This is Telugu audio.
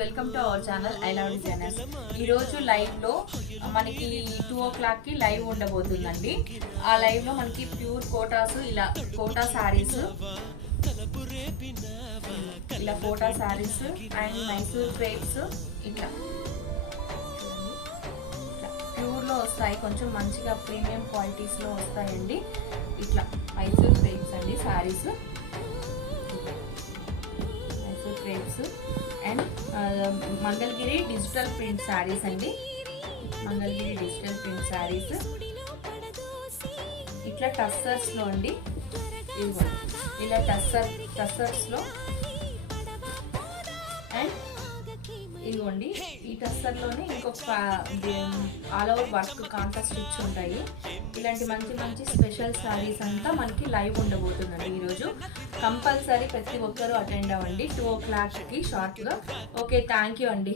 Welcome to our channel I love designers. ఈరోజు లైవ్లో మనకి 2 o'clock కి లైవ్ ఉండబోతుందండి. ఆ లైవ్లో మనకి ప్యూర్ కోటాస్, ఇలా కోటా శారీస్, ఇలా Kota saris and Mysore crepes ఇట్లా ప్యూర్లో వస్తాయి. కొంచెం మంచిగా ప్రీమియం క్వాలిటీస్లో వస్తాయండి. ఇట్లా మైసూర్ క్రేప్స్ అండి saris, crepes and Mangalagiri digital print saris అండి. మంగళగిరి డిజిటల్ ప్రింట్ శారీస్ ఇట్లా టస్సర్స్లో అండి. ఇలా టస్సర్స్లో అండ్ ఇదిగోండి ఈ టస్సర్లోనే ఇంకొక all over work contrast stitch ఉంటాయి. ఇలాంటి మంచి మంచి స్పెషల్ శారీస్ అంతా మనకి లైవ్ ఉండబోతుందండి ఈరోజు. కంపల్సరీ ప్రతి ఒక్కరూ అటెండ్ అవ్వండి 2 o'clock కి షార్ప్గా. ఓకే, థ్యాంక్ యూ అండి.